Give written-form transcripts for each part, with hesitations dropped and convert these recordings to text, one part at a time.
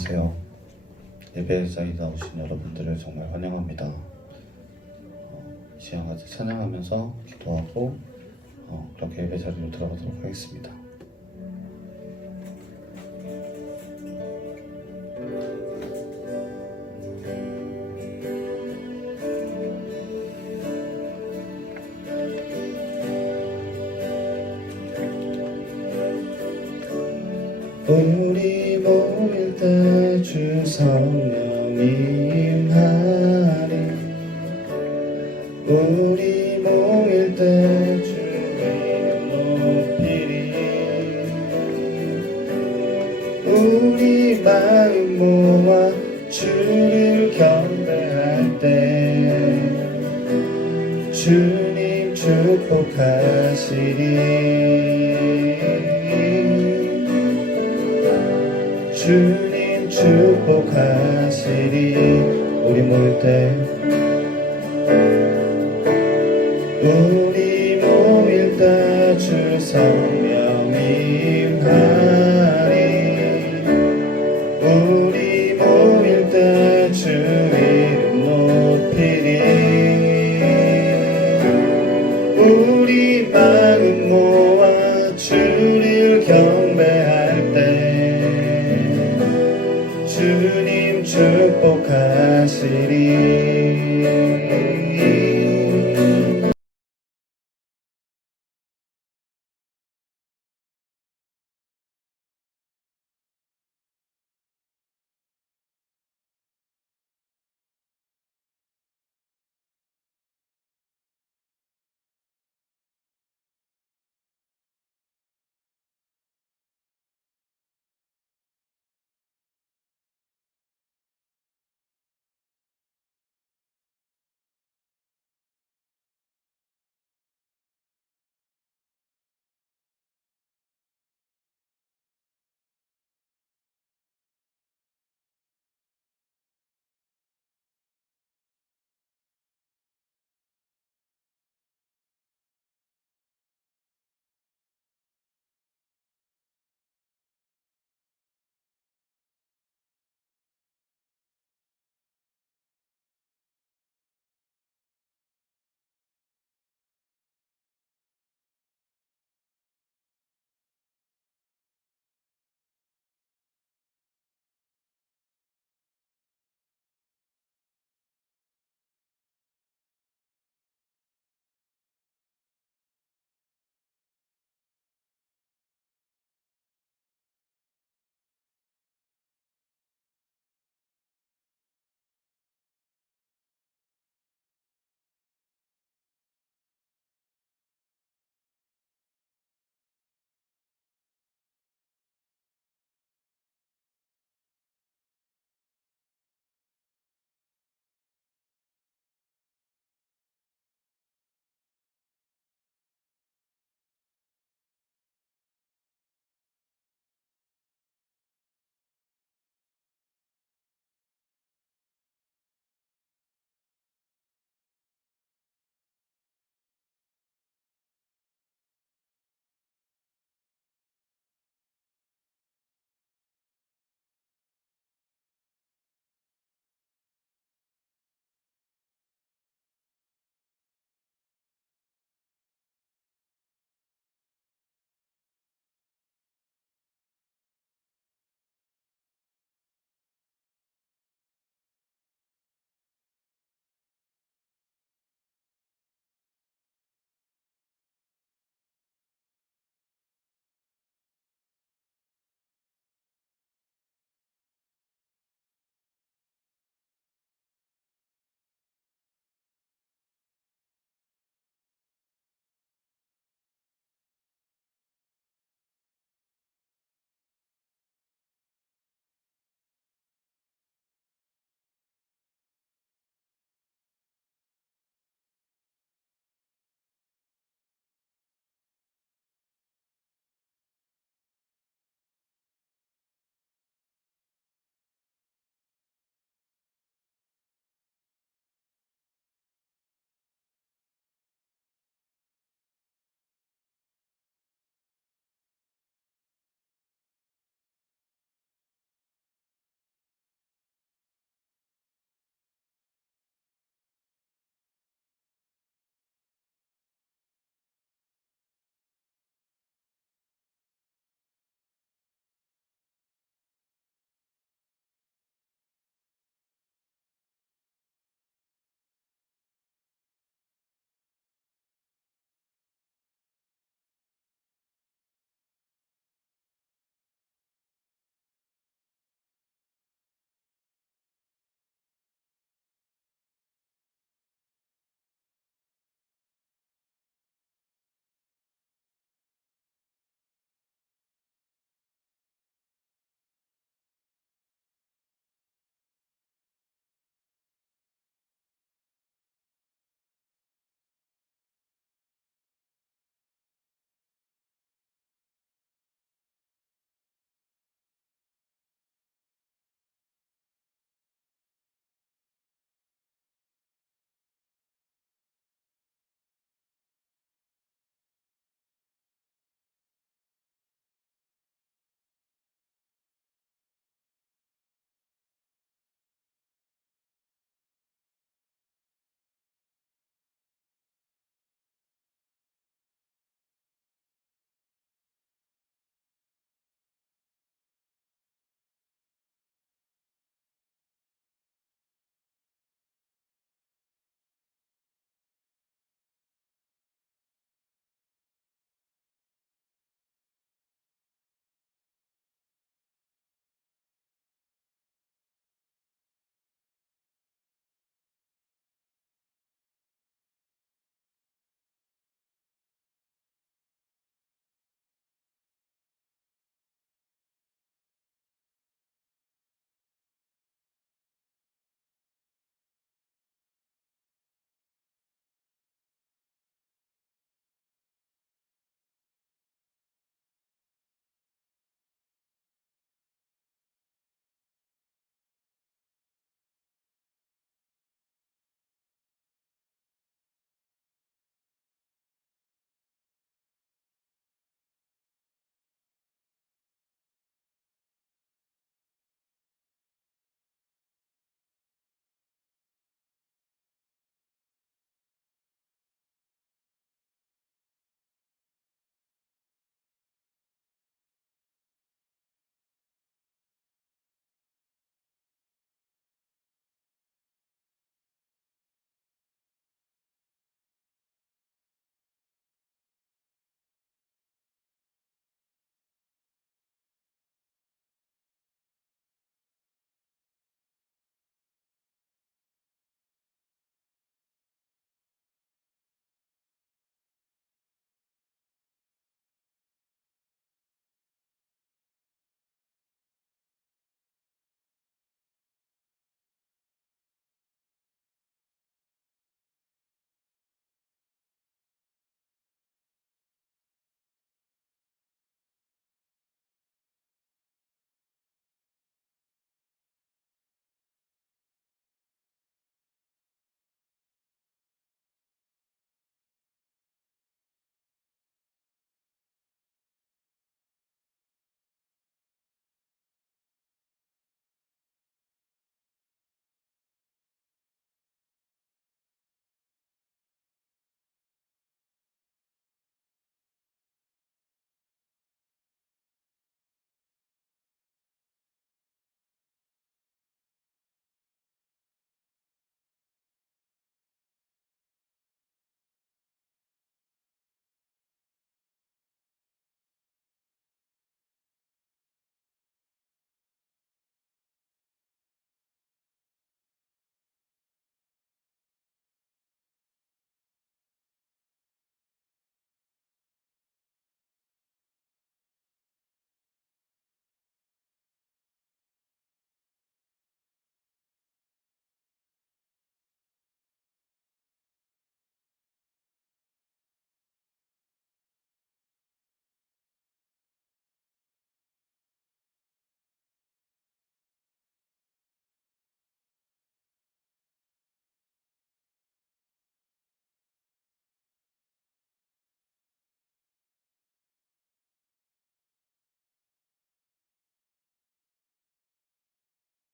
안녕하세요. 예배자에 나오신 여러분들을 정말 환영합니다. 이 시간 같이 찬양하면서 기도하고 그렇게 예배 자리로 들어가도록 하겠습니다. 우리 모일 때 주 성령 임하리. 우리 모일 때 주 이름 높이리. 우리 마음 모아 주를 경배할 때 주님 축복하시리. 주님 축복하시리. 우리 모일 때 우리 모일 때 주 성령 임하리. 우리 모일 때 주 이름 높이리. 우리 마음 모아 주를 경배할 때 주님 축복하시리.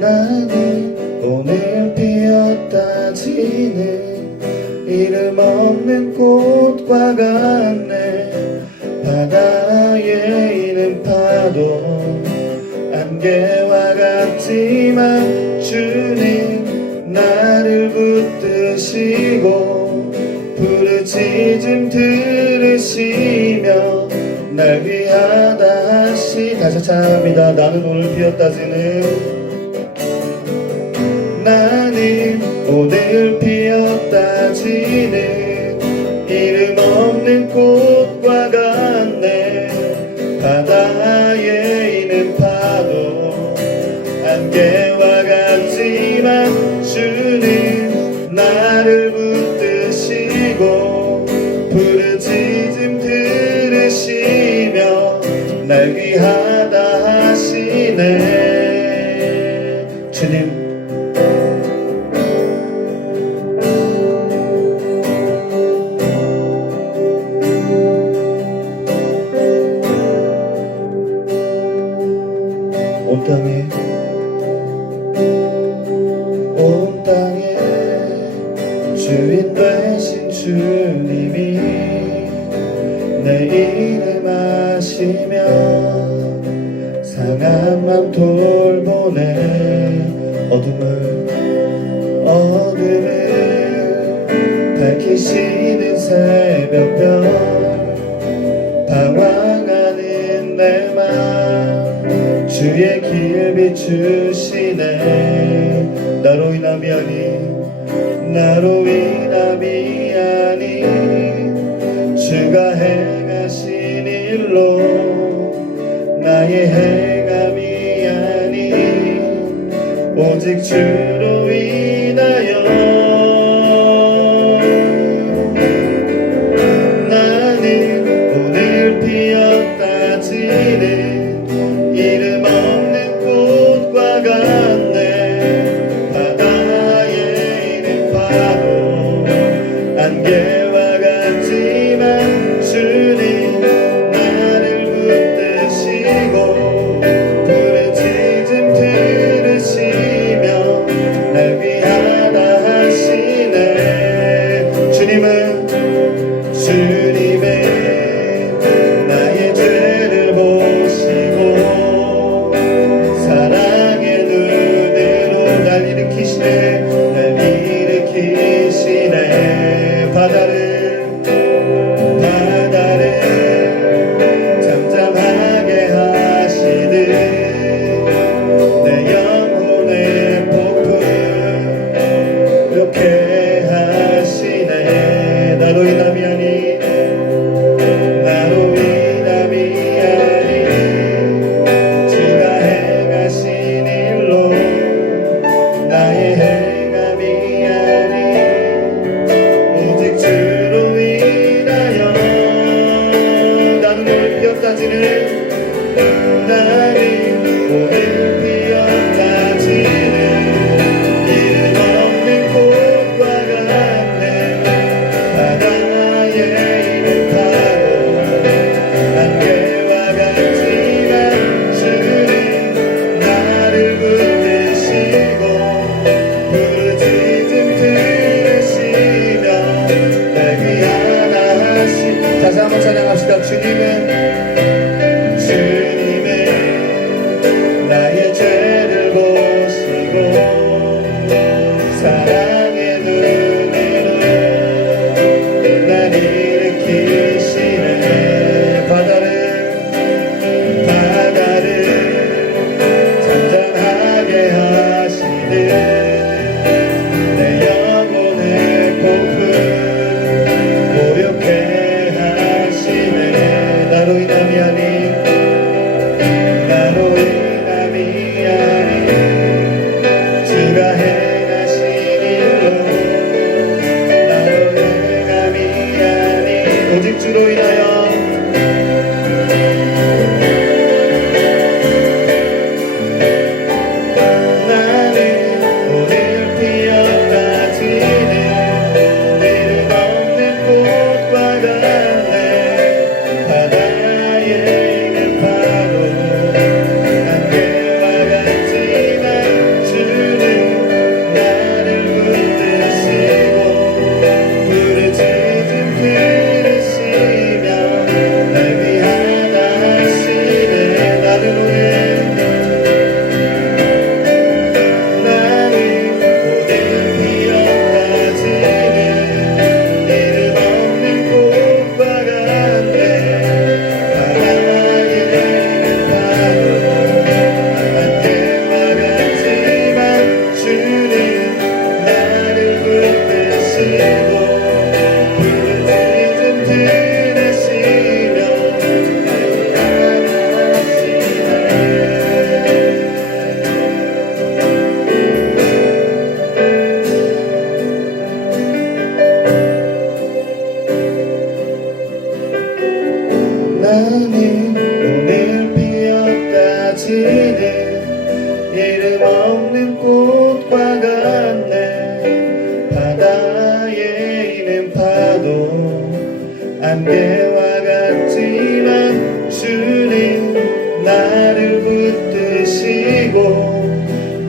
나는 오늘 피었다 지는 이름 없는 꽃과 같네. 바다에 있는 파도 안개와 같지만 주님 나를 붙드시고 부르짖음 들으시며 날 위하다 하시. 다시 찬양합니다. 나는 오늘 피었다지는 나는 오늘 피었다지는 이름 없는 꽃과 같네. 바다에 있는 파도 안개와 같지만 주는 나를 붙드시고 부르짖음 들으시며 날 위하다 하시네. 주님 온 땅에 주인 되신 주님이 내 이름 아시며 상한 맘 돌보네. 어둠을 밝히시는 새벽별 방황하는 내 맘 주의 길 비추시네. 나로 인함이 아니 주가 행하신 일로 나의 행함이 아니 오직 주로 인하여 나는 오늘 피었다지는 이름 없는 꽃과 같네. 바다에 있는 파도 안개와 같지만 주님 나를 붙드시고 부르짖음 들으시며 날 위하다 하시네. 주님의 나의 죄를 보시고 사랑의 눈으로 날 일으키시네. 바다를 잠잠하게 하시듯 내 영혼의 폭풍 이렇게 하시네. 나로 인함이 아니 주가 행하신 일로 나의 행함이 아니 오직 주로 인하여 나는 오늘 피었다지는 나는 오늘 피었다지는 이름 없는 꽃과 같네. 바다에 있는 파도 안개와 같지만 주는 나를 붙드시고 부르짖음 들으시며 날 위하다 하시. 다시 한번 찬양합시다. 주님은 나의 죄를 보시고 사랑의 눈으로 날 일으키시네. 바다를 잠잠하게 하시듯 내 영혼의 폭풍 고요케 하시네. 나로 나는 오늘 피었다 지는 이름 없는 꽃과 같네. 바다에 있는 파도 안개와 같지만 주는 나를 붙드시고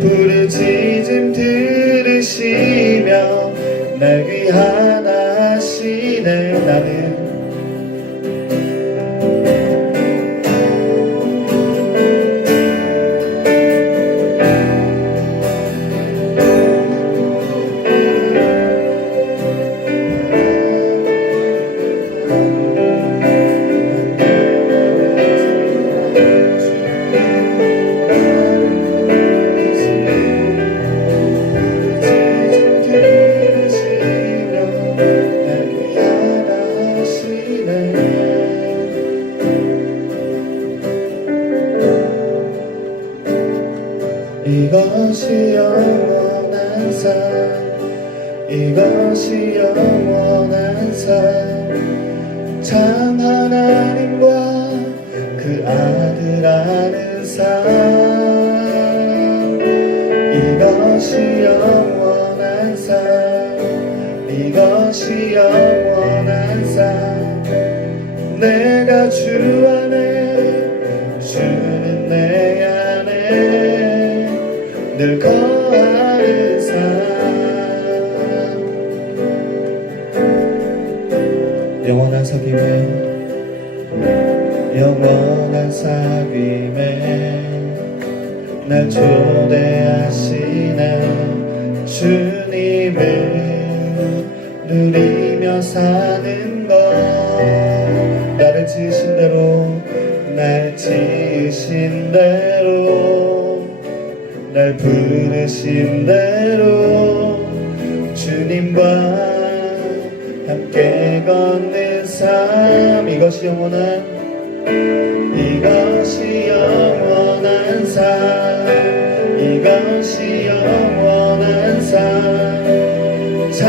부르짖음 들으시며 날 귀환하시네. 나는 이것이 영원한 삶, 이것이 영원한 삶, 참 하나님과 그 아들 아는 삶. 이것이 영원한 삶, 이것이 영원한 삶. 내가 주 안에, 주는 내 안에 늘 거하는 삶. 영원한 사귐에, 영원한 사귐에 날 초대하시네. 주님을 누리며 사는 것, 나를 지으신 대로, 날 지으신 대로, 날 부르신 대로 주님과 함께 걷는 삶. 이것이 영원한, 이것이 영원한 삶, 이것이 영원한 삶. 참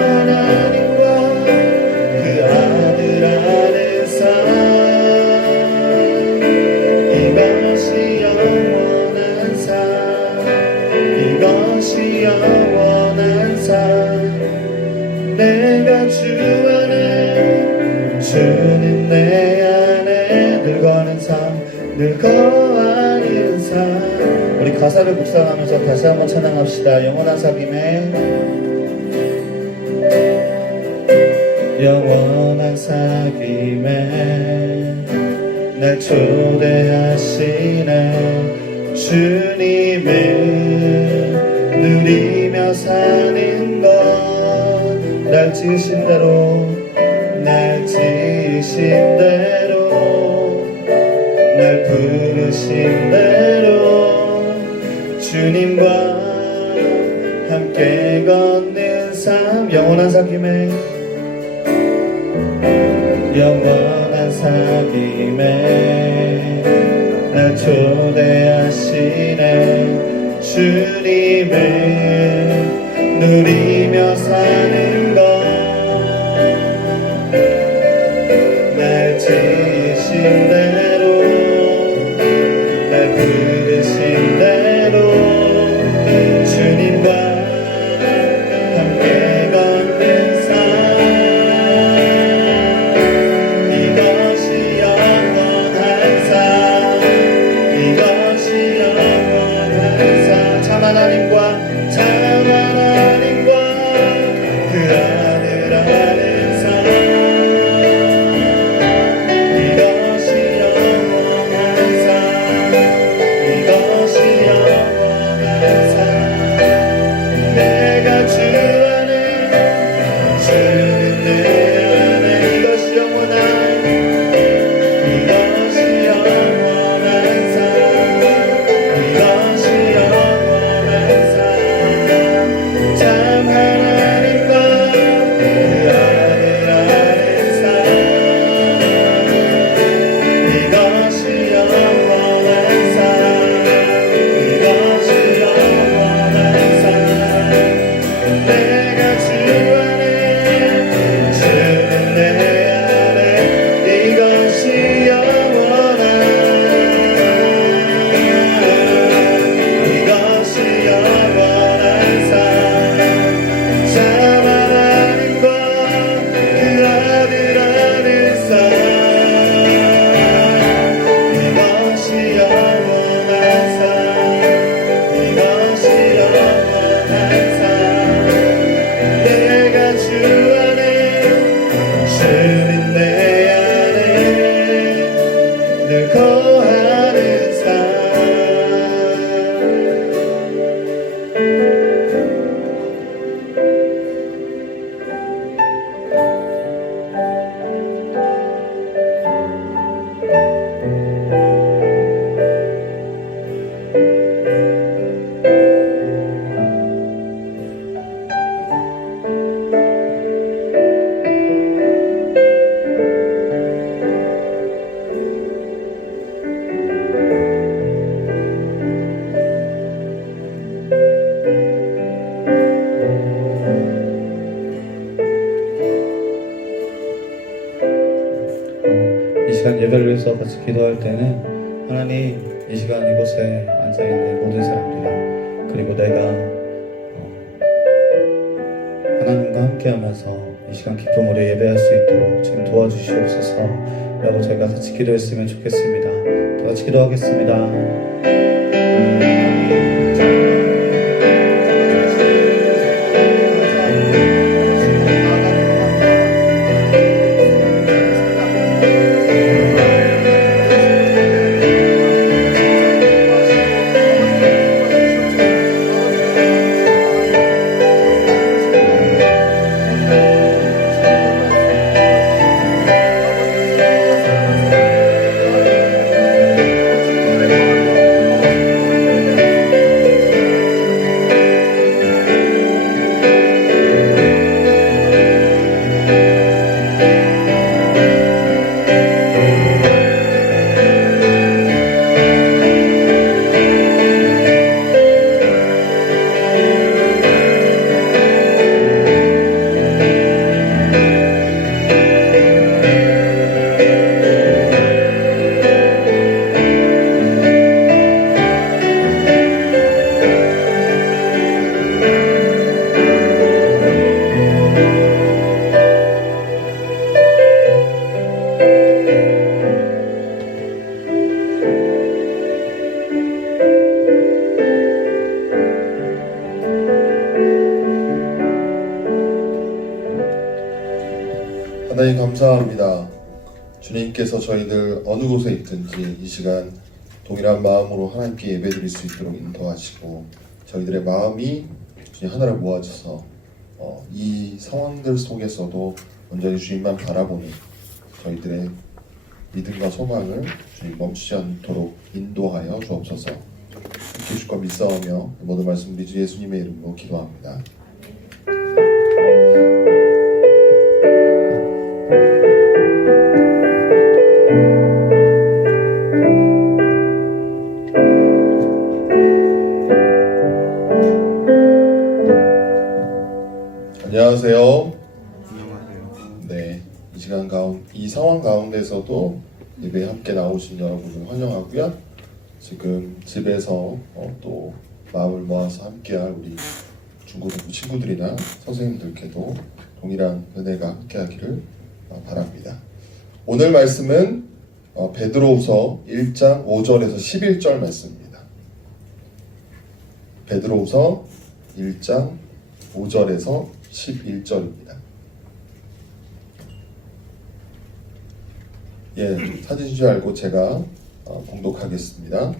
하나님과 그 아들 아는 삶. 이것이 영원한 삶, 이것이 영원한 삶. 내가 주 안에, 주는 내 안에 늘 거하는 삶, 늘 거하는 삶. 우리 가사를 묵상하면서 다시 한번 찬양합시다. 영원한 사귐에, 영원한 사귐에 날 초대하시네. 주님을 누리며 사는 것, 날 지으신 대로, 날 지으신 대로, 날 부르신 대로 주님과 함께 걷는 삶. 영원한 사귐에, 영원한 사귐에 날 초대하시네. 주님을 누리며 사는 것, 날 지으신 대로, 날 부르신 대로 주님과 함께 걷는 삶. 이것이 영원한 늘 거하는 삶. 이 시간 예배를 위해서 같이 기도할 때는 하나님, 이 시간 이곳에 앉아있는 모든 사람들, 그리고 내가 하나님과 함께하면서 이 시간 기쁨으로 예배할 수 있도록 지금 도와주시옵소서. 라고 저희가 같이 기도했으면 좋겠습니다. 다 같이 기도하겠습니다. 하나님 감사합니다. 주님께서 저희들 어느 곳에 있든지 이 시간 동일한 마음으로 하나님께 예배드릴 수 있도록 인도하시고 저희들의 마음이 주님 하나를 모아줘서 이 상황들 속에서도 온전히 주님만 바라보는 저희들의 믿음과 소망을 주님 멈추지 않도록 인도하여 주옵소서. 함께 주실 것 믿사오며 모든 말씀 우리 주 예수님의 이름으로 기도합니다. 안녕하세요. 네, 이 시간 이 상황 가운데서도 예배에 함께 나오신 여러분을 환영하고요. 지금 집에서 또 마음을 모아서 함께할 우리 중고등부 친구들이나 선생님들께도 동일한 은혜가 함께하기를 바랍니다. 오늘 말씀은 베드로후서 1장 5절에서 11절 말씀입니다. 베드로후서 1장 5절에서 11절입니다. 예, 사진인 줄 알고 제가 봉독하겠습니다.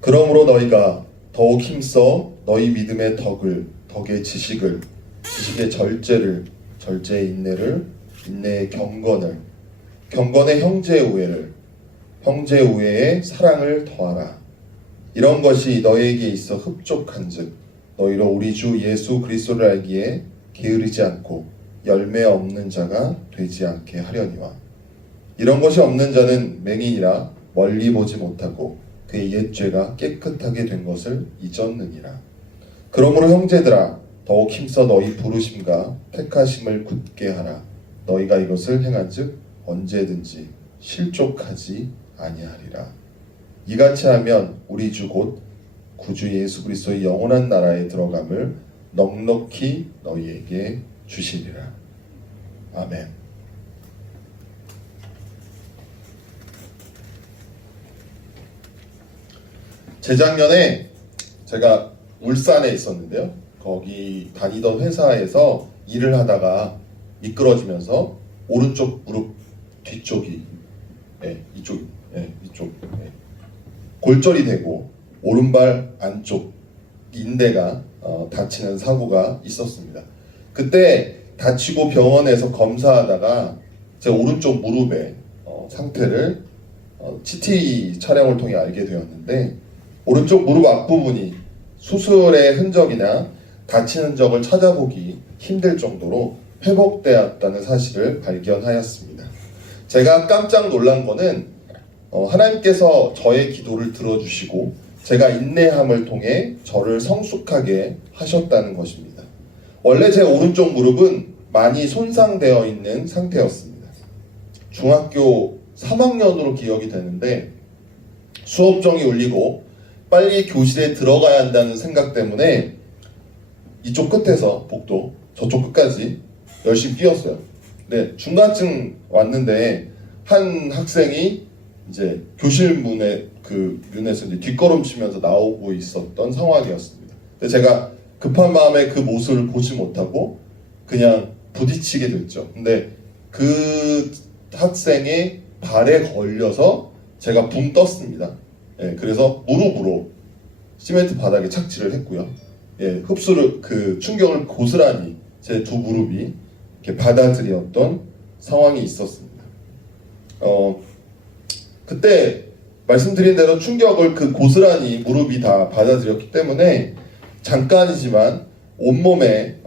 그러므로 너희가 더욱 힘써 너희 믿음의 덕의 지식의 절제를, 절제의 인내를, 인내의 경건을, 경건의 형제의 우애를, 형제의 우애에 사랑을 더하라. 이런 것이 너희에게 있어 흡족한즉 너희로 우리 주 예수 그리스도를 알기에 게으르지 않고 열매 없는 자가 되지 않게 하려니와. 이런 것이 없는 자는 맹인이라 멀리 보지 못하고 그의 옛 죄가 깨끗하게 된 것을 잊었느니라. 그러므로 형제들아 더욱 힘써 너희 부르심과 택하심을 굳게 하라. 너희가 이것을 행한즉 언제든지 실족하지 아니하리라. 이같이 하면 우리 주 곧 구주 예수 그리스도의 영원한 나라에 들어감을 넉넉히 너희에게 주시리라. 아멘. 재작년에 제가 울산에 있었는데요. 거기 다니던 회사에서 일을 하다가 미끄러지면서 오른쪽 무릎 이쪽이 이쪽 이쪽 골절이 되고 오른발 안쪽 인대가 다치는 사고가 있었습니다. 그때 다치고 병원에서 검사하다가 제 오른쪽 무릎의 상태를 CT 촬영을 통해 알게 되었는데 오른쪽 무릎 앞부분이 수술의 흔적이나 다친 흔적을 찾아보기 힘들 정도로 회복되었다는 사실을 발견하였습니다. 제가 깜짝 놀란 거는 하나님께서 저의 기도를 들어주시고 제가 인내함을 통해 저를 성숙하게 하셨다는 것입니다. 원래 제 오른쪽 무릎은 많이 손상되어 있는 상태였습니다. 중학교 3학년으로 기억이 되는데 수업정이 울리고 빨리 교실에 들어가야 한다는 생각 때문에 이쪽 끝에서 복도 저쪽 끝까지 열심히 뛰었어요. 네, 중간쯤 왔는데 한 학생이 이제 교실 문에서 이제 뒷걸음치면서 나오고 있었던 상황이었습니다. 근데 제가 급한 마음에 그 모습을 보지 못하고 그냥 부딪히게 됐죠. 근데 그 학생의 발에 걸려서 제가 붕 떴습니다. 예, 그래서 무릎으로 시멘트 바닥에 착지를 했고요. 예, 흡수를 충격을 고스란히 제 두 무릎이 이렇게 받아들였던 상황이 있었습니다. 그때 말씀드린 대로 충격을 고스란히 무릎이 다 받아들였기 때문에 잠깐이지만 온몸에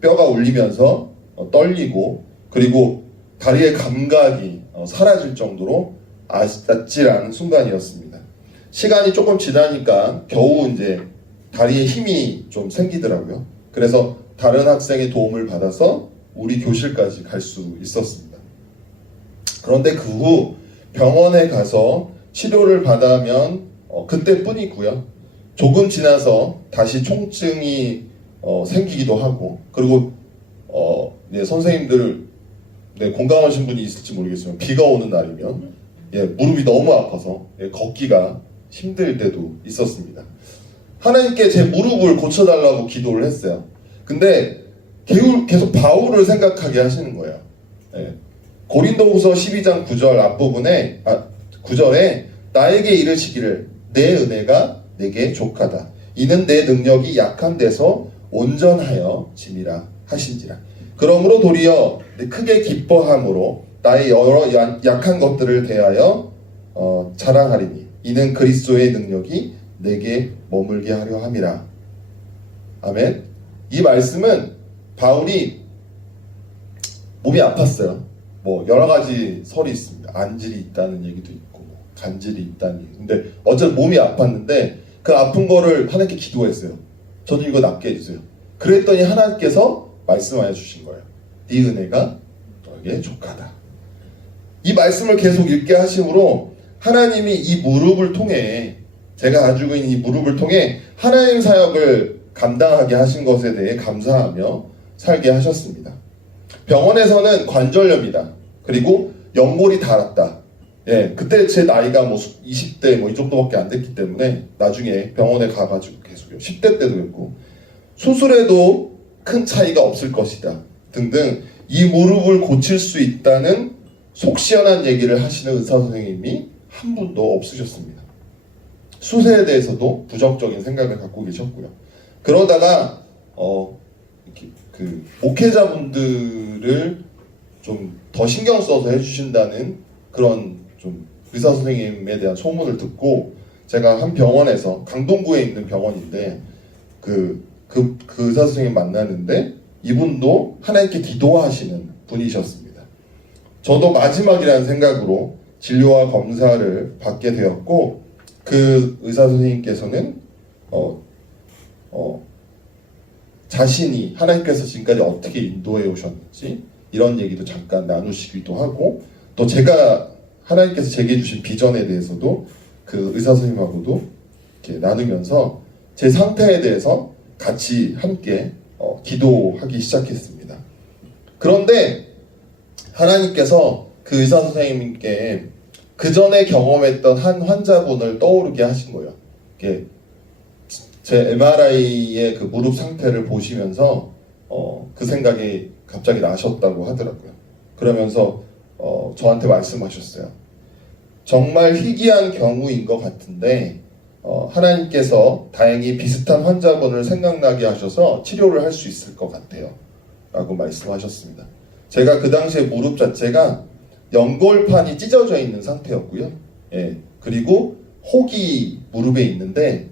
뼈가 울리면서 떨리고 그리고 다리의 감각이 사라질 정도로 아찔한 순간이었습니다. 시간이 조금 지나니까 겨우 이제 다리에 힘이 좀 생기더라고요. 그래서 다른 학생의 도움을 받아서 우리 교실까지 갈 수 있었습니다. 그런데 그 후 병원에 가서 치료를 받으면 그때뿐이고요. 조금 지나서 다시 통증이 생기기도 하고 그리고 선생님들 공감하신 분이 있을지 모르겠지만 비가 오는 날이면 무릎이 너무 아파서 걷기가 힘들 때도 있었습니다. 하나님께 제 무릎을 고쳐달라고 기도를 했어요. 근데 계속 바울을 생각하게 하시는 거예요. 고린도후서 12장 9절 앞부분에 9절에 나에게 이르시기를 내 은혜가 내게 족하다. 이는 내 능력이 약한 데서 온전하여 짐이라 하신지라. 그러므로 도리어 크게 기뻐함으로 나의 여러 약한 것들을 대하여 자랑하리니 이는 그리스도의 능력이 내게 머물게 하려 함이라. 아멘. 이 말씀은 바울이 몸이 아팠어요. 여러 가지 설이 있습니다. 안질이 있다는 얘기도 있고 간질이 있다는 얘기. 근데 어쨌든 몸이 아팠는데 그 아픈 거를 하나님께 기도했어요. 저는 이거 낫게 해주세요. 그랬더니 하나님께서 말씀하여 주신 거예요. 네 은혜가 너에게 족하다. 이 말씀을 계속 읽게 하심으로 하나님이 이 무릎을 통해 제가 가지고 있는 이 무릎을 통해 하나님 사역을 감당하게 하신 것에 대해 감사하며 살게 하셨습니다. 병원에서는 관절염이다. 그리고 연골이 닳았다. 그때 제 나이가 20대 이 정도밖에 안 됐기 때문에 나중에 병원에 가가지고 계속요. 10대 때도 그랬고 수술에도 큰 차이가 없을 것이다. 등등 이 무릎을 고칠 수 있다는 속 시원한 얘기를 하시는 의사 선생님이 한 분도 없으셨습니다. 수술에 대해서도 부정적인 생각을 갖고 계셨고요. 그러다가 목회자분들을 좀 더 신경 써서 해주신다는 그런 좀 의사 선생님에 대한 소문을 듣고 제가 한 병원에서 강동구에 있는 병원인데 그 의사 선생님 만나는데 이분도 하나님께 기도하시는 분이셨습니다. 저도 마지막이라는 생각으로 진료와 검사를 받게 되었고 그 의사 선생님께서는 자신이 하나님께서 지금까지 어떻게 인도해 오셨는지 이런 얘기도 잠깐 나누시기도 하고 또 제가 하나님께서 제게 주신 비전에 대해서도 그 의사 선생님하고도 이렇게 나누면서 제 상태에 대해서 같이 함께 기도하기 시작했습니다. 그런데 하나님께서 그 의사 선생님께 그 전에 경험했던 한 환자분을 떠오르게 하신 거예요. 제 MRI의 그 무릎 상태를 보시면서 그 생각이 갑자기 나셨다고 하더라고요. 그러면서 저한테 말씀하셨어요. 정말 희귀한 경우인 것 같은데 하나님께서 다행히 비슷한 환자분을 생각나게 하셔서 치료를 할 수 있을 것 같아요 라고 말씀하셨습니다. 제가 그 당시에 무릎 자체가 연골판이 찢어져 있는 상태였고요. 예, 그리고 혹이 무릎에 있는데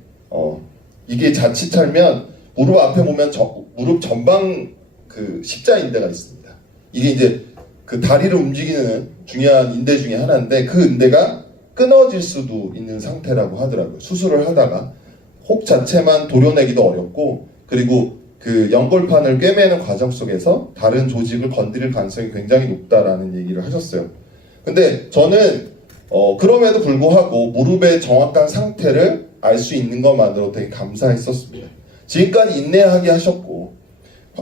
이게 자칫하면 무릎 앞에 보면 무릎 전방 그 십자인대가 있습니다. 이게 이제 그 다리를 움직이는 중요한 인대 중에 하나인데 그 인대가 끊어질 수도 있는 상태라고 하더라고요. 수술을 하다가 혹 자체만 도려내기도 어렵고 그리고 그 연골판을 꿰매는 과정 속에서 다른 조직을 건드릴 가능성이 굉장히 높다라는 얘기를 하셨어요. 근데 저는 그럼에도 불구하고 무릎의 정확한 상태를 알 수 있는 것만으로 되게 감사했었습니다. 지금까지 인내하게 하셨고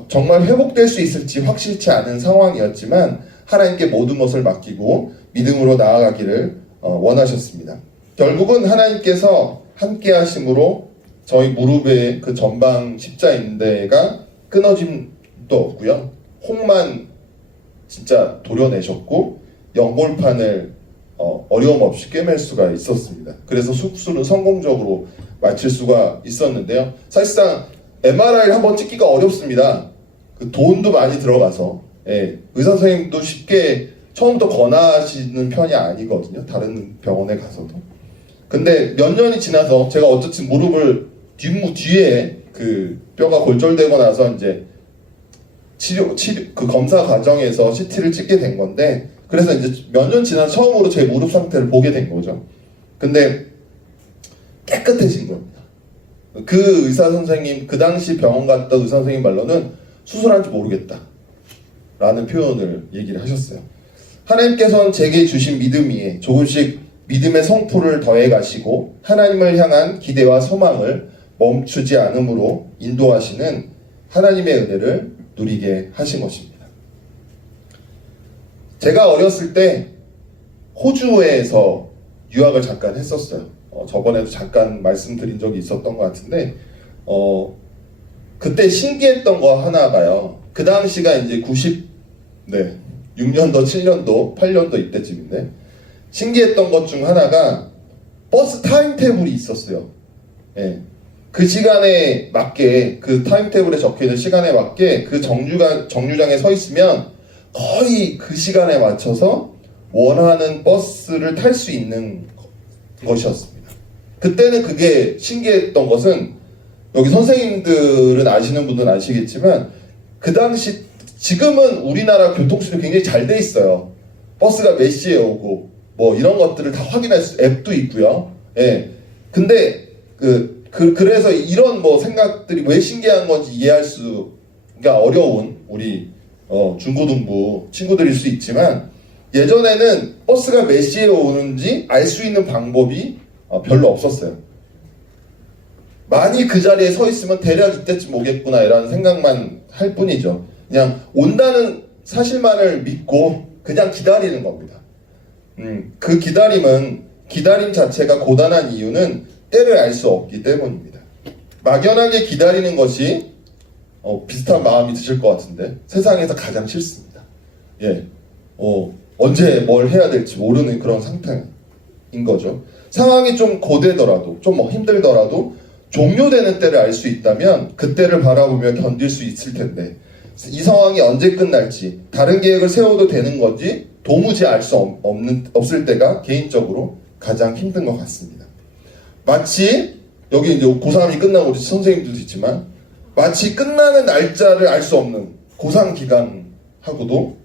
정말 회복될 수 있을지 확실치 않은 상황이었지만 하나님께 모든 것을 맡기고 믿음으로 나아가기를 원하셨습니다. 결국은 하나님께서 함께 하심으로 저희 무릎의 그 전방 십자인대가 끊어짐도 없고요. 혹만 진짜 도려내셨고 연골판을 어려움 없이 꿰맬 수가 있었습니다. 그래서 수술은 성공적으로 마칠 수가 있었는데요. 사실상 MRI를 한번 찍기가 어렵습니다. 그 돈도 많이 들어가서 의사 선생님도 쉽게 처음부터 권하시는 편이 아니거든요. 다른 병원에 가서도. 근데 몇 년이 지나서 제가 어쨌든 무릎을 뒤에 그 뼈가 골절되고 나서 이제 치료 그 검사 과정에서 CT를 찍게 된 건데 그래서 이제 몇 년 지나서 처음으로 제 무릎 상태를 보게 된 거죠. 근데 깨끗해진 겁니다. 그 의사 선생님 그 당시 병원 갔던 의사 선생님 말로는 수술한지 모르겠다 라는 표현을 얘기를 하셨어요. 하나님께서는 제게 주신 믿음 위에 조금씩 믿음의 성품을 더해 가시고 하나님을 향한 기대와 소망을 멈추지 않음으로 인도하시는 하나님의 은혜를 누리게 하신 것입니다. 제가 어렸을 때 호주에서 유학을 잠깐 했었어요. 저번에도 잠깐 말씀드린 적이 있었던 것 같은데 그때 신기했던 거 하나가요. 그 당시가 이제 6년도, 7년도, 8년도 이때쯤인데 신기했던 것 중 하나가 버스 타임테이블이 있었어요. 예. 그 시간에 맞게 그 타임테이블에 적혀있는 시간에 맞게 그 정류장에 서 있으면 거의 그 시간에 맞춰서 원하는 버스를 탈 수 있는 것이었습니다. 그때는 그게 신기했던 것은 여기 선생님들은 아시는 분들은 아시겠지만 그 당시 지금은 우리나라 교통수단이 굉장히 잘 돼 있어요. 버스가 몇 시에 오고 뭐 이런 것들을 다 확인할 수 앱도 있고요. 예. 근데 그래서 이런 뭐 생각들이 왜 신기한 건지 이해할 수가 어려운 우리 중고등부 친구들일 수 있지만 예전에는 버스가 몇 시에 오는지 알 수 있는 방법이 별로 없었어요. 많이 그 자리에 서 있으면 대략 이때쯤 오겠구나 이라는 생각만 할 뿐이죠. 그냥 온다는 사실만을 믿고 그냥 기다리는 겁니다. 그 기다림 자체가 고단한 이유는 때를 알 수 없기 때문입니다. 막연하게 기다리는 것이 비슷한 마음이 드실 것 같은데 세상에서 가장 싫습니다. 예, 언제 뭘 해야 될지 모르는 그런 상태인 거죠. 상황이 좀 고되더라도 좀 힘들더라도 종료되는 때를 알 수 있다면 그 때를 바라보며 견딜 수 있을 텐데 이 상황이 언제 끝날지 다른 계획을 세워도 되는 건지 도무지 알 수 없을 때가 개인적으로 가장 힘든 것 같습니다. 마치 여기 이제 고3이 끝나고 우리 선생님들도 있지만 마치 끝나는 날짜를 알 수 없는 고3 기간하고도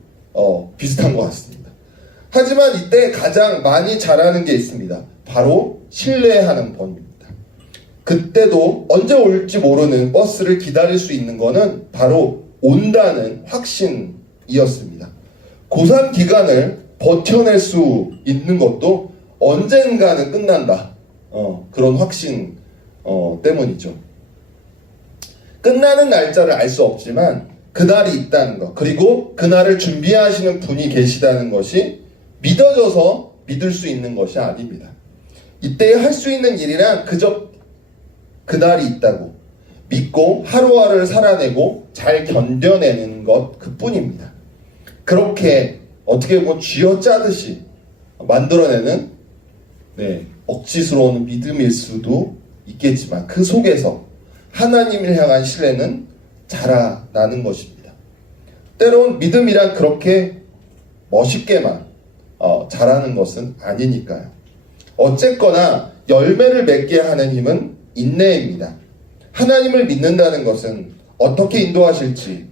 비슷한 것 같습니다. 하지만 이때 가장 많이 잘하는 게 있습니다. 바로 신뢰하는 법입니다. 그때도 언제 올지 모르는 버스를 기다릴 수 있는 것은 바로 온다는 확신이었습니다. 고3 기간을 버텨낼 수 있는 것도 언젠가는 끝난다. 그런 확신 때문이죠. 끝나는 날짜를 알 수 없지만 그날이 있다는 것 그리고 그날을 준비하시는 분이 계시다는 것이 믿어져서 믿을 수 있는 것이 아닙니다. 이때 할 수 있는 일이란 그저 그날이 있다고 믿고 하루하루를 살아내고 잘 견뎌내는 것 그뿐입니다. 그렇게 어떻게 쥐어짜듯이 만들어내는 억지스러운 믿음일 수도 있겠지만 그 속에서 하나님을 향한 신뢰는 자라나는 것입니다. 때론 믿음이란 그렇게 멋있게만 자라는 것은 아니니까요. 어쨌거나 열매를 맺게 하는 힘은 인내입니다. 하나님을 믿는다는 것은 어떻게 인도하실지,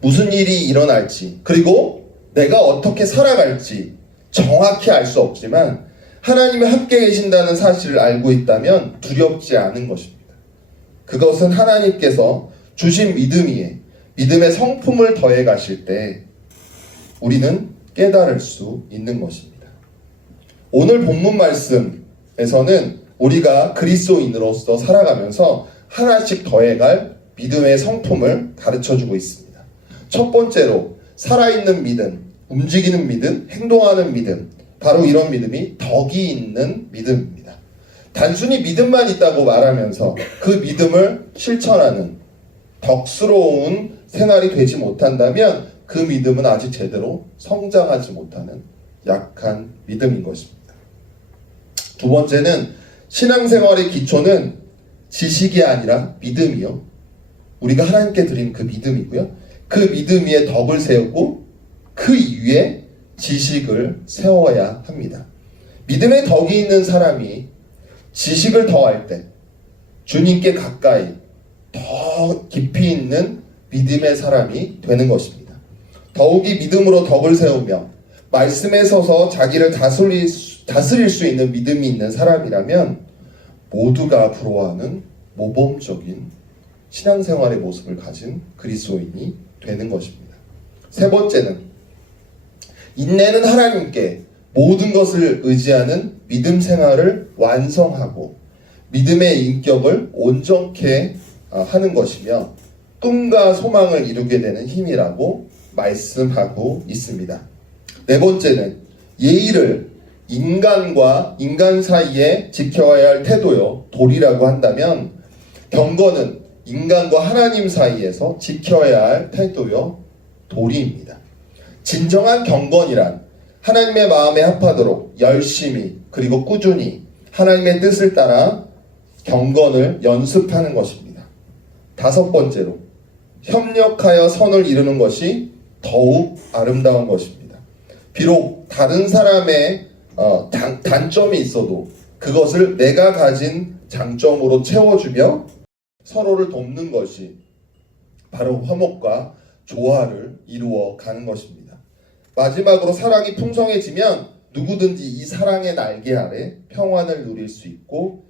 무슨 일이 일어날지, 그리고 내가 어떻게 살아갈지 정확히 알 수 없지만 하나님이 함께 계신다는 사실을 알고 있다면 두렵지 않은 것입니다. 그것은 하나님께서 주신 믿음 위에 믿음의 성품을 더해 가실 때 우리는 깨달을 수 있는 것입니다. 오늘 본문 말씀에서는 우리가 그리스도인으로서 살아가면서 하나씩 더해갈 믿음의 성품을 가르쳐주고 있습니다. 첫 번째로 살아있는 믿음, 움직이는 믿음, 행동하는 믿음, 바로 이런 믿음이 덕이 있는 믿음입니다. 단순히 믿음만 있다고 말하면서 그 믿음을 실천하는 덕스러운 생활이 되지 못한다면 그 믿음은 아직 제대로 성장하지 못하는 약한 믿음인 것입니다. 두 번째는 신앙생활의 기초는 지식이 아니라 믿음이요. 우리가 하나님께 드리는 그 믿음이고요. 그 믿음 위에 덕을 세우고 그 위에 지식을 세워야 합니다. 믿음의 덕이 있는 사람이 지식을 더할 때 주님께 가까이 더 깊이 있는 믿음의 사람이 되는 것입니다. 더욱이 믿음으로 덕을 세우며 말씀에 서서 자기를 다스릴 수 있는 믿음이 있는 사람이라면 모두가 부러워하는 모범적인 신앙생활의 모습을 가진 그리스도인이 되는 것입니다. 세 번째는 인내는 하나님께 모든 것을 의지하는 믿음 생활을 완성하고 믿음의 인격을 온전케 하는 것이며 꿈과 소망을 이루게 되는 힘이라고 말씀하고 있습니다. 네 번째는 예의를 인간과 인간 사이에 지켜야 할 태도요, 도리라고 한다면 경건은 인간과 하나님 사이에서 지켜야 할 태도요, 도리입니다. 진정한 경건이란 하나님의 마음에 합하도록 열심히 그리고 꾸준히 하나님의 뜻을 따라 경건을 연습하는 것입니다. 다섯 번째로 협력하여 선을 이루는 것이 더욱 아름다운 것입니다. 비록 다른 사람의 단점이 있어도 그것을 내가 가진 장점으로 채워주며 서로를 돕는 것이 바로 화목과 조화를 이루어 가는 것입니다. 마지막으로 사랑이 풍성해지면 누구든지 이 사랑의 날개 아래 평안을 누릴 수 있고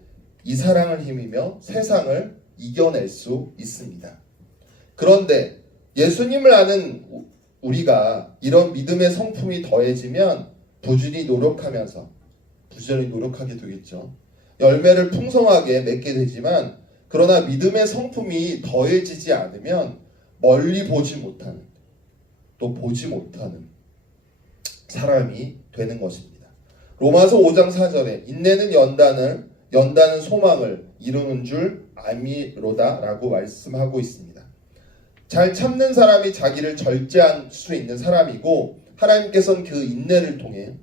이 사랑을 힘입며 세상을 이겨낼 수 있습니다. 그런데 예수님을 아는 우리가 이런 믿음의 성품이 더해지면 부지런히 노력하게 되겠죠. 열매를 풍성하게 맺게 되지만 그러나 믿음의 성품이 더해지지 않으면 멀리 보지 못하는 사람이 되는 것입니다. 로마서 5장 4절에 인내는 연다는 소망을 이루는 줄 아미로다 라고 말씀하고 있습니다. 잘 참는 사람이 자기를 절제할 수 있는 사람이고 하나님께서는 그 인내를 통해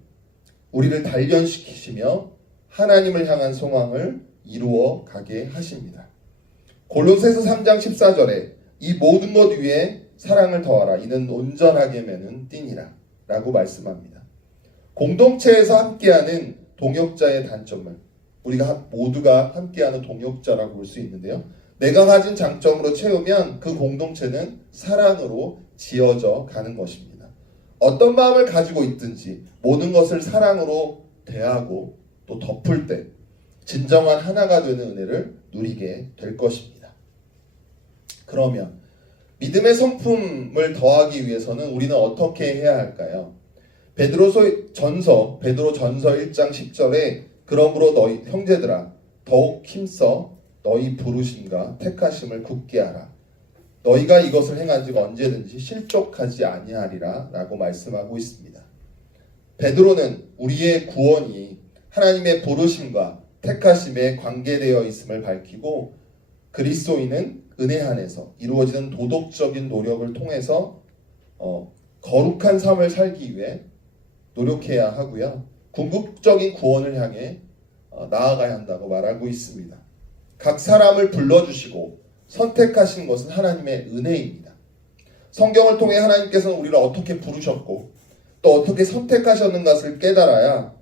우리를 단련시키시며 하나님을 향한 소망을 이루어 가게 하십니다. 골로새서 3장 14절에 이 모든 것 위에 사랑을 더하라 이는 온전하게 매는 띠니라 라고 말씀합니다. 공동체에서 함께하는 동역자의 단점을 우리가 모두가 함께하는 동역자라고 볼 수 있는데요. 내가 가진 장점으로 채우면 그 공동체는 사랑으로 지어져 가는 것입니다. 어떤 마음을 가지고 있든지 모든 것을 사랑으로 대하고 또 덮을 때 진정한 하나가 되는 은혜를 누리게 될 것입니다. 그러면 믿음의 성품을 더하기 위해서는 우리는 어떻게 해야 할까요? 베드로 전서 1장 10절에 그러므로 너희 형제들아 더욱 힘써 너희 부르심과 택하심을 굳게 하라. 너희가 이것을 행한즉 언제든지 실족하지 아니하리라 라고 말씀하고 있습니다. 베드로는 우리의 구원이 하나님의 부르심과 택하심에 관계되어 있음을 밝히고 그리스도인은 은혜 안에서 이루어지는 도덕적인 노력을 통해서 거룩한 삶을 살기 위해 노력해야 하고요. 궁극적인 구원을 향해 나아가야 한다고 말하고 있습니다. 각 사람을 불러주시고 선택하신 것은 하나님의 은혜입니다. 성경을 통해 하나님께서는 우리를 어떻게 부르셨고 또 어떻게 선택하셨는 것을 깨달아야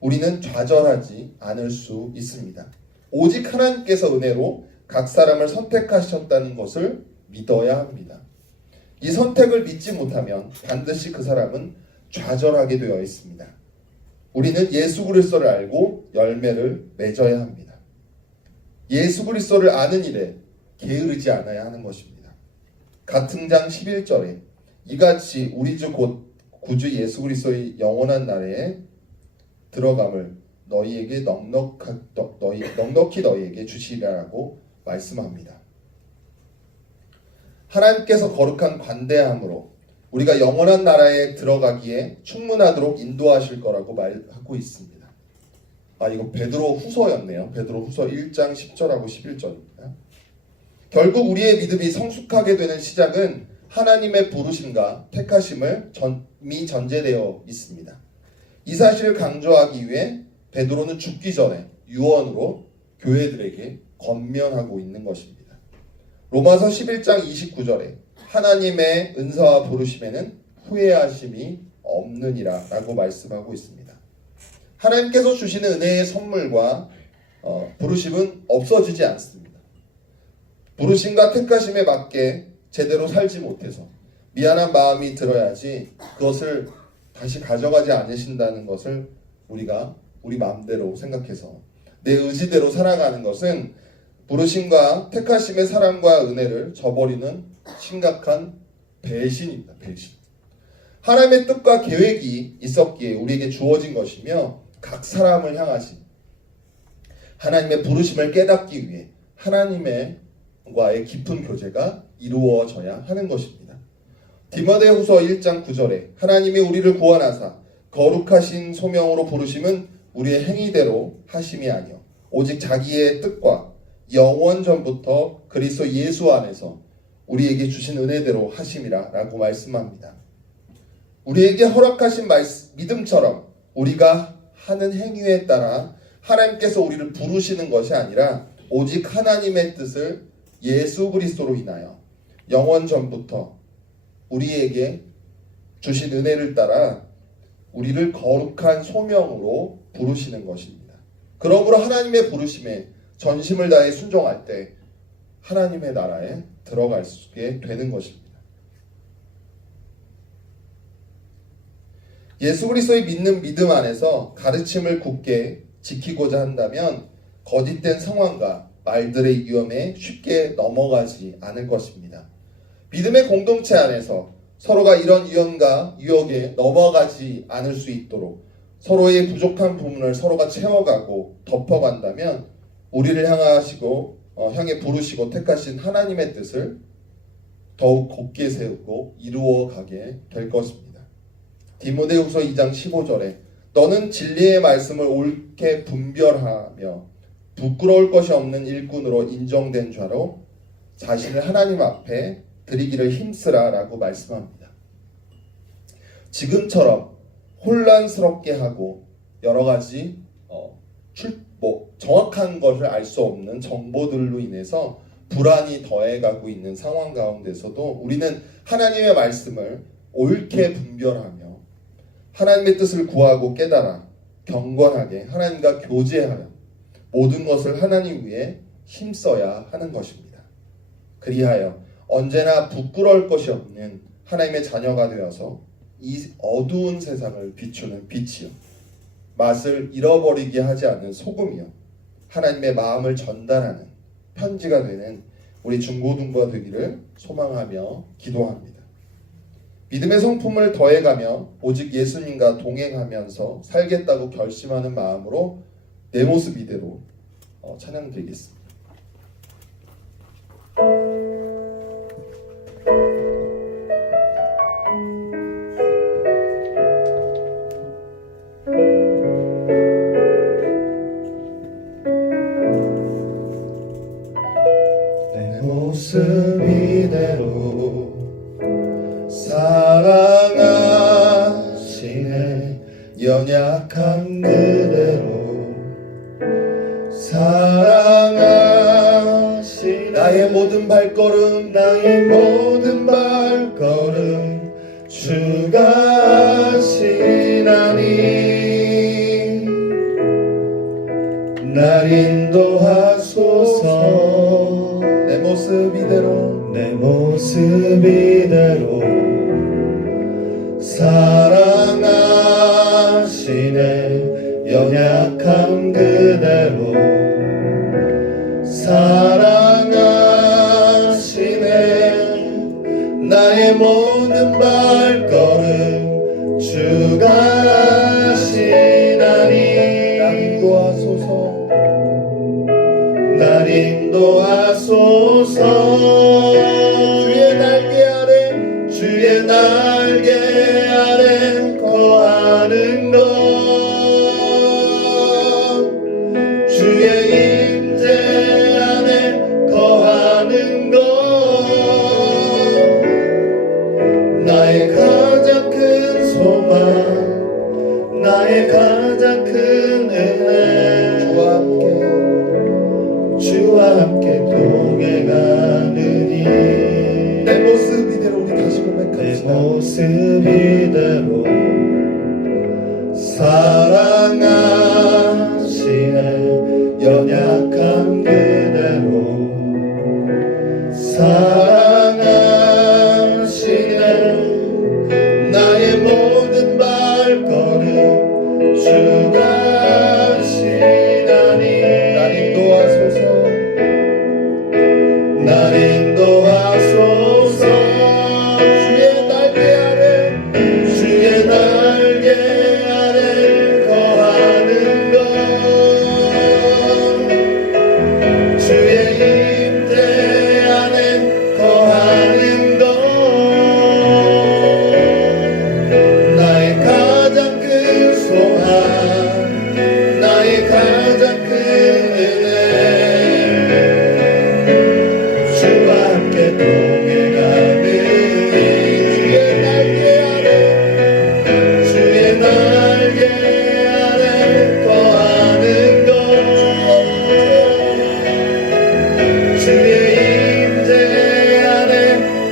우리는 좌절하지 않을 수 있습니다. 오직 하나님께서 은혜로 각 사람을 선택하셨다는 것을 믿어야 합니다. 이 선택을 믿지 못하면 반드시 그 사람은 좌절하게 되어 있습니다. 우리는 예수 그리스도를 알고 열매를 맺어야 합니다. 예수 그리스도를 아는 일에 게으르지 않아야 하는 것입니다. 가등장 11절에 이같이 우리 주 곧 구주 예수 그리스도의 영원한 나라에 들어감을 너희에게 넉넉히 너희에게 주시리라고 말씀합니다. 하나님께서 거룩한 관대함으로 우리가 영원한 나라에 들어가기에 충분하도록 인도하실 거라고 말하고 있습니다. 이거 베드로 후서였네요. 베드로 후서 1장 10절하고 11절입니다. 결국 우리의 믿음이 성숙하게 되는 시작은 하나님의 부르심과 택하심을 이미 전제되어 있습니다. 이 사실을 강조하기 위해 베드로는 죽기 전에 유언으로 교회들에게 권면하고 있는 것입니다. 로마서 11장 29절에 하나님의 은사와 부르심에는 후회하심이 없느니라 라고 말씀하고 있습니다. 하나님께서 주시는 은혜의 선물과 부르심은 없어지지 않습니다. 부르심과 택하심에 맞게 제대로 살지 못해서 미안한 마음이 들어야지 그것을 다시 가져가지 않으신다는 것을 우리가 우리 마음대로 생각해서 내 의지대로 살아가는 것은 부르심과 택하심의 사랑과 은혜를 저버리는 심각한 배신입니다. 배신. 하나님의 뜻과 계획이 있었기에 우리에게 주어진 것이며 각 사람을 향하신 하나님의 부르심을 깨닫기 위해 하나님과의 깊은 교제가 이루어져야 하는 것입니다. 디모데후서 1장 9절에 하나님이 우리를 구원하사 거룩하신 소명으로 부르심은 우리의 행위대로 하심이 아니요 오직 자기의 뜻과 영원 전부터 그리스도 예수 안에서 우리에게 주신 은혜대로 하심이라 라고 말씀합니다. 우리에게 허락하신 믿음처럼 우리가 하는 행위에 따라 하나님께서 우리를 부르시는 것이 아니라 오직 하나님의 뜻을 예수 그리스도로 인하여 영원 전부터 우리에게 주신 은혜를 따라 우리를 거룩한 소명으로 부르시는 것입니다. 그러므로 하나님의 부르심에 전심을 다해 순종할 때 하나님의 나라에 들어갈 수 있게 되는 것입니다. 예수 그리스도의 믿는 믿음 안에서 가르침을 굳게 지키고자 한다면 거짓된 상황과 말들의 위험에 쉽게 넘어가지 않을 것입니다. 믿음의 공동체 안에서 서로가 이런 위험과 유혹에 넘어가지 않을 수 있도록 서로의 부족한 부분을 서로가 채워가고 덮어간다면 우리를 향해 부르시고 택하신 하나님의 뜻을 더욱 곧게 세우고 이루어가게 될 것입니다. 디모데후서 2장 15절에 너는 진리의 말씀을 옳게 분별하며 부끄러울 것이 없는 일꾼으로 인정된 자로 자신을 하나님 앞에 드리기를 힘쓰라 라고 말씀합니다. 지금처럼 혼란스럽게 하고 여러 가지 정확한 것을 알 수 없는 정보들로 인해서 불안이 더해가고 있는 상황 가운데서도 우리는 하나님의 말씀을 옳게 분별하며 하나님의 뜻을 구하고 깨달아 경건하게 하나님과 교제하여 모든 것을 하나님 위해 힘써야 하는 것입니다. 그리하여 언제나 부끄러울 것이 없는 하나님의 자녀가 되어서 이 어두운 세상을 비추는 빛이요 맛을 잃어버리게 하지 않는 소금이요 하나님의 마음을 전달하는 편지가 되는 우리 중고등부가 되기를 소망하며 기도합니다. 믿음의 성품을 더해가며 오직 예수님과 동행하면서 살겠다고 결심하는 마음으로 내 모습 이대로 찬양드리겠습니다. 내 모습 이대로 사랑 연약한 그대로 사랑하시네. 나의 모든 발걸음 나의 모든 발걸음 주가 하시나니 날 인도하소서. 내 모습 이대로 내 모습 이대로 사랑하시네. 연약한 그대로 사랑하시네. 나의 모든 발걸음 주가 하시나니 날 인도하소서. 날 인도하소서. 주의 날개 아래 주의 날개 아래 거하는 것 주의 임재 안에 거하는 것 나의 가장 큰 소망 나의 가장 큰 은혜 주와 함께 동행하느니 내 모습 이대로 우리 다시 내 고백합시다. 모습 이대로 사랑하시네. 연약한 그대로 사랑하시네. 나의 모든 발걸음 주가 하시나니 날 인도하소서. 날 인도하소서. 주의 날개 아래 주의 날개 아래 거하는 것 주의 임재 안에 거하는 것 나의 가장 큰 소망 나의 가장 큰 은혜 주와 함께 동행하는 주의 날개 아래 주의 날개 아래 거하는 것 주의 임재 안에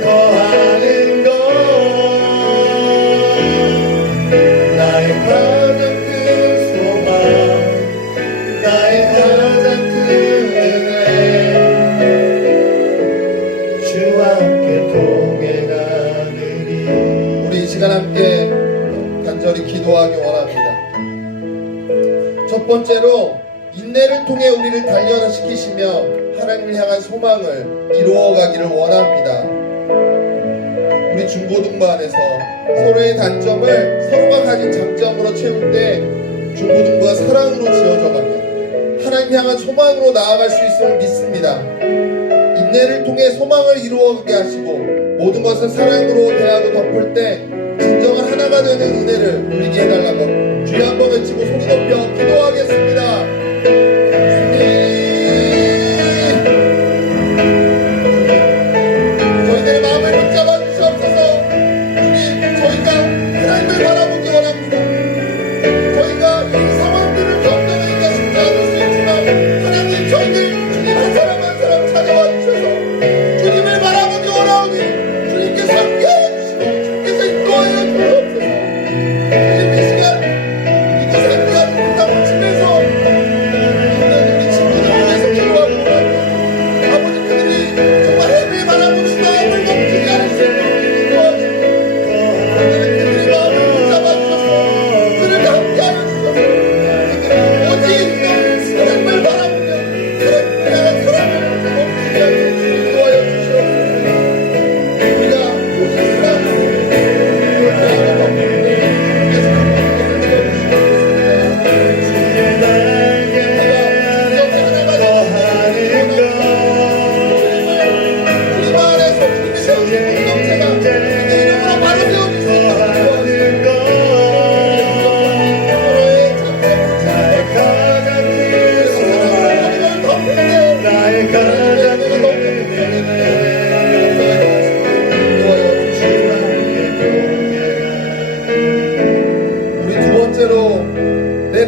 거하는 것 나의 가장 큰 소망 나의 가장 큰 은혜 주와 함께 동행하느니 우리 이 시간 함께 간절히 기도하기 원합니다. 첫 번째로 인내를 통해 우리를 단련시키시며 하나님을 향한 소망을 이루어가기를 원합니다. 우리 중고등부 안에서 서로의 단점을 서로가 가진 장점으로 채울 때 중고등부가 사랑으로 지어져가면 하나님 향한 소망으로 나아갈 수 있음을 믿습니다. 인내를 통해 소망을 이루어가게 하시고 모든 것을 사랑으로 대하고 덮을 때 진정한 하나가 되는 은혜를 누리게 해달라고 주여 한번 외치고 소리 높여 기도하겠습니다. 저희들의 마음을 붙잡아 주시옵소서. 주님, 저희가 하나님을 바라보기 원합니다. 저희가 이 상황들을 감당하기가 쉽지 않을 수 있지만 하나님 저희들 주님 한 사람 한 사람 찾아와 주셔서 주님을 바라보기 원하오니 주님께서 함께하여 주시고 주님께서 인도하여 주옵소서. 주님 이 시간 이곳에 귀한 부담을 치면서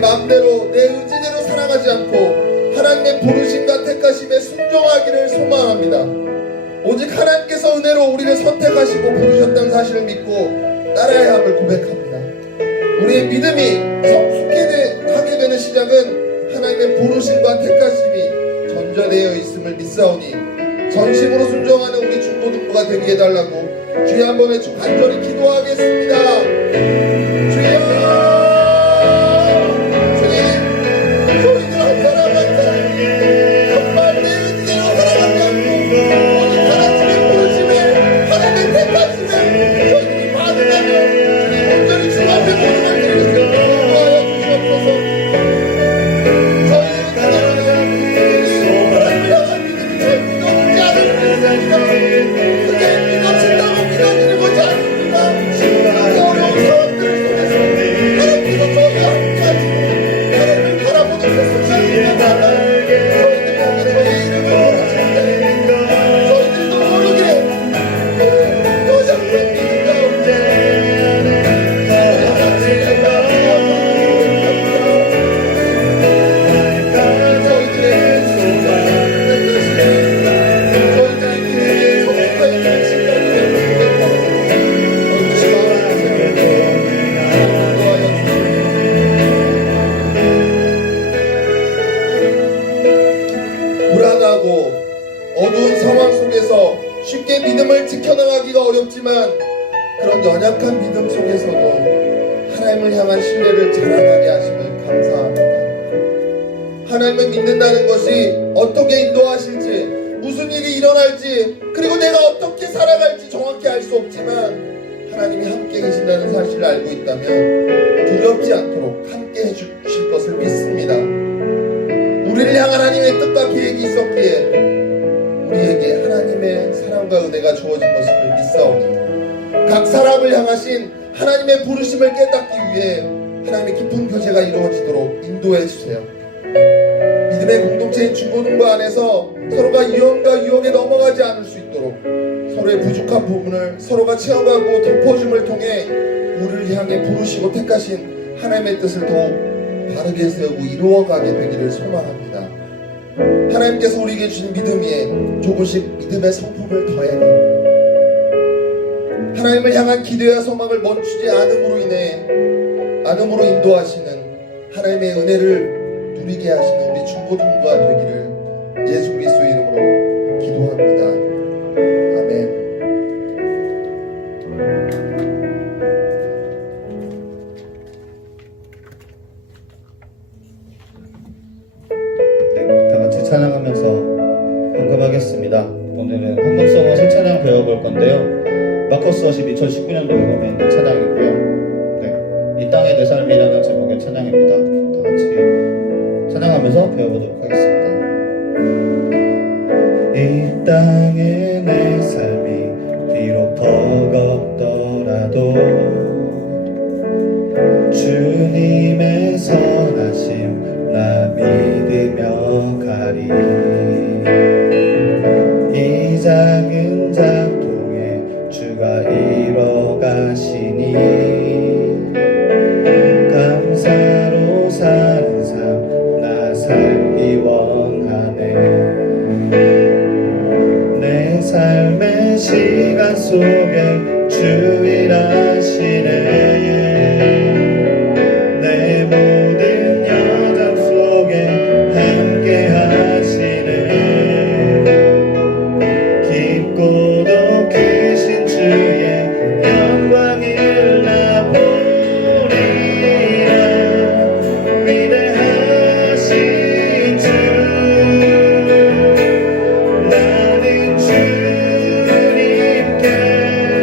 마음대로 내 의지대로 살아가지 않고 하나님의 부르심과 택하심에 순종하기를 소망합니다. 오직 하나님께서 은혜로 우리를 선택하시고 부르셨다는 사실을 믿고 따라야 함을 고백합니다. 우리의 믿음이 성숙하게 되는 시작은 하나님의 부르심과 택하심이 전제되어 있음을 믿사오니 전심으로 순종하는 우리 중고등부가 되게 해달라고 주여 한 번에 간절히 기도하겠습니다. 주여, 주님, 저희들 한 사람 한 사람 정말 내 의지대로 살아가지 않고 오직 하나님의 부르심에 하나님의 택하심에 저희들이 받으라며 주님 온전히 주 앞에 모든 걸 드리겠습니다. 기도하여 주시옵소서. 어두운 상황 속에서 쉽게 믿음을 지켜나가기가 어렵지만 그런 연약한 믿음 속에서도 하나님을 향한 신뢰를 자라나게 하심을 감사합니다. 하나님을 믿는다는 것이 어떻게 인도하실지, 무슨 일이 일어날지, 그리고 내가 어떻게 살아갈지 정확히 알 수 없지만 하나님이 함께 계신다는 사실을 알고 있다면 두렵지 않도록 함께 해주실 것을 믿습니다. 우리를 향한 하나님의 뜻과 계획이 있었기에 우리에게 하나님의 사랑과 은혜가 주어진 것을 믿사오니 각 사람을 향하신 하나님의 부르심을 깨닫기 위해 하나님의 깊은 교제가 이루어지도록 인도해 주세요. 믿음의 공동체인 중고등부 안에서 서로가 유형과 유형에 넘어가지 않을 수 있도록 서로의 부족한 부분을 서로가 채워가고 덮어줌을 통해 우리를 향해 부르시고 택하신 하나님의 뜻을 더욱 바르게 세우고 이루어가게 되기를 소망합니다. 하나님께서 우리에게 주신 믿음 위에 조금씩 믿음의 성품을 더해가 하나님을 향한 기대와 소망을 멈추지 않음으로 인도하시는 하나님의 은혜를 누리게 하시는 우리 중고등부가 되기를 예수 그리스도의 이름으로 기도합니다. 아멘. 찬양하면서 헌금하겠습니다. 오늘은 헌금송은 새 찬양 배워볼 건데요. 마커스 워십 2019년도 앨범에 있는 찬양이고요. 이 땅의 내 삶이라는 제목의 찬양입니다. 다 같이 찬양하면서 배워보도록 하겠습니다. 이 땅의 내 삶이 비록 버겁더라도 주님의 선하심 나 믿으며 가리. 이 작은 작동에 주가 이뤄가시니 감사로 사는 삶 나 살기 원하네. 내 삶의 시간 속에 주 일하시네. 주님께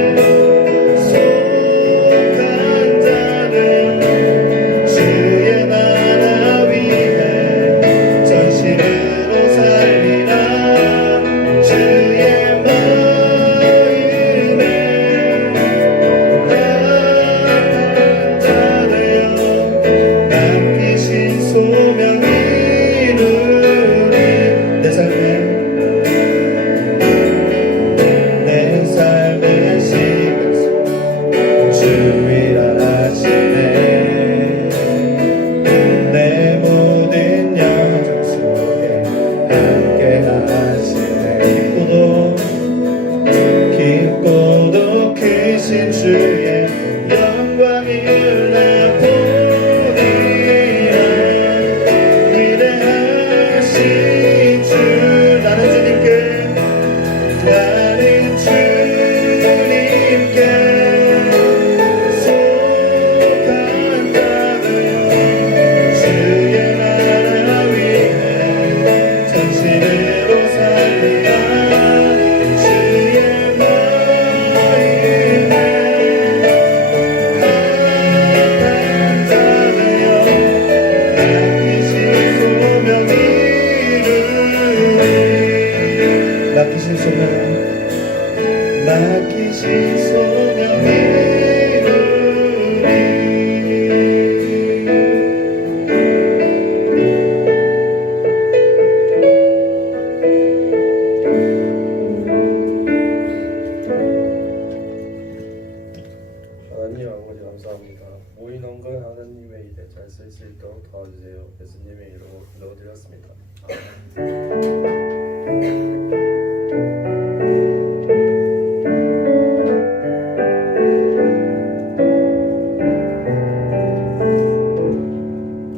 잘 쓸 수 있도록 도와주세요. 예수님의 이름으로 기도드렸습니다.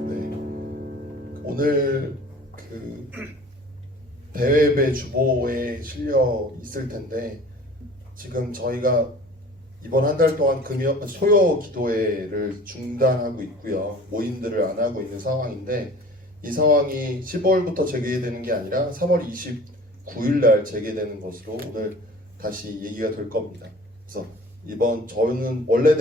네. 오늘 그 대회배 주보에 실려 있을 텐데 지금 저희가 이번 한 달 동안 소요 기도회를 중단하고 있고요. 모임들을 안 하고 있는 상황인데 이 상황이 15일부터 재개되는 게 아니라 3월 29일 날 재개되는 것으로 오늘 다시 얘기가 될 겁니다. 그래서 이번 저는 원래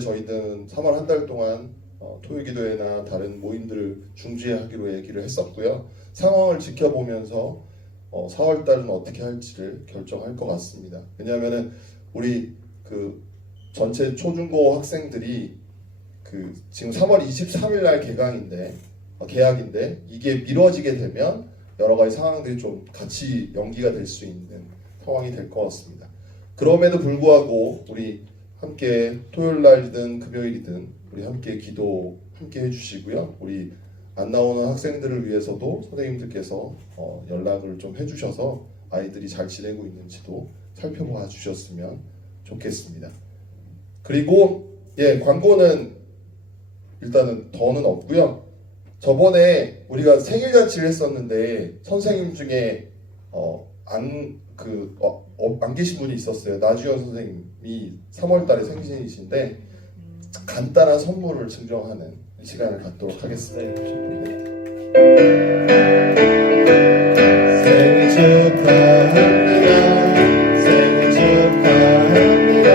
저희는 3월 한 달 동안 토요 기도회나 다른 모임들을 중지하기로 얘기를 했었고요. 상황을 지켜보면서 4월 달은 어떻게 할지를 결정할 것 같습니다. 왜냐하면은 우리 그 전체 초중고 학생들이 그 지금 3월 23일 날 개학인데 이게 미뤄지게 되면 여러 가지 상황들이 좀 같이 연기가 될 수 있는 상황이 될 것 같습니다. 그럼에도 불구하고 우리 함께 토요일 날이든 금요일이든 우리 함께 기도 함께 해주시고요. 우리 안 나오는 학생들을 위해서도 선생님들께서 연락을 좀 해주셔서 아이들이 잘 지내고 있는지도 살펴봐 주셨으면 좋겠습니다. 그리고 광고는 일단은 더는 없고요. 저번에 우리가 생일잔치를 했었는데 선생님 중에 안 계신 분이 있었어요. 나주현 선생님이 3월달에 생신이신데 간단한 선물을 증정하는 시간을 갖도록 하겠습니다. 생일 축하합니다. 생일 축하합니다.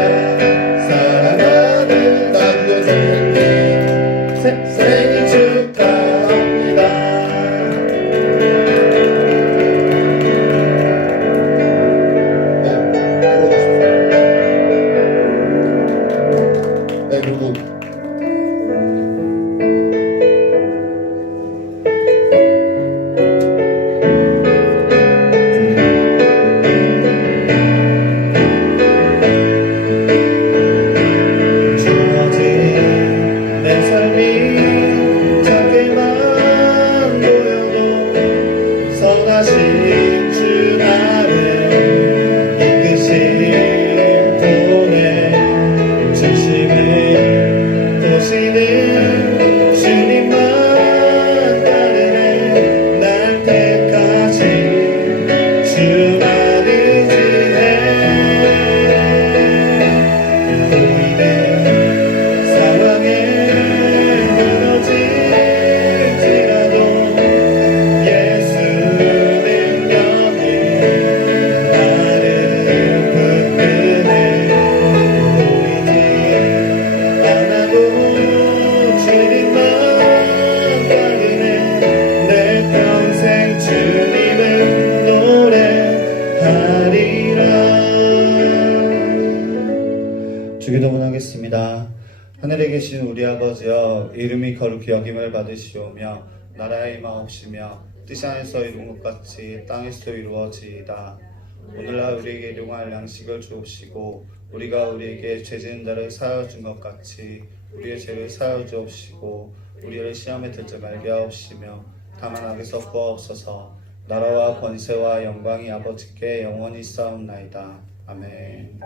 사랑하는 나주현 선생님 생일 축하합니다. 네, 그리고 주어진 내 삶이 작게만 보여도 선하신 주 나를 이끄신 분의 중심을 보시는 주님만 따르네. 날 택하신 주만을 지혜 보이는 상황에 무너질지라도 예수는 여기 나를 붙드네. 보이지 않아도 주님만 따르네. 내 평생 주님을 노래하리라. 주기도문 하겠습니다. 하늘에 계신 우리 아버지여, 이름이 거룩히 여김을 받으시오며 나라의 마옵시며 뜻이 하늘에서 이룬 것 같이 땅에서 이루어지이다. 오늘날 우리에게 일용할 양식을 주옵시고 우리가 우리에게 죄 지은 자를 사하여 준 것 같이 우리의 죄를 사하여 주옵시고 우리를 시험에 들지 말게 하옵시며 다만 악에서 구하옵소서. 나라와 권세와 영광이 아버지께 영원히 쌓옵나이다. 아멘.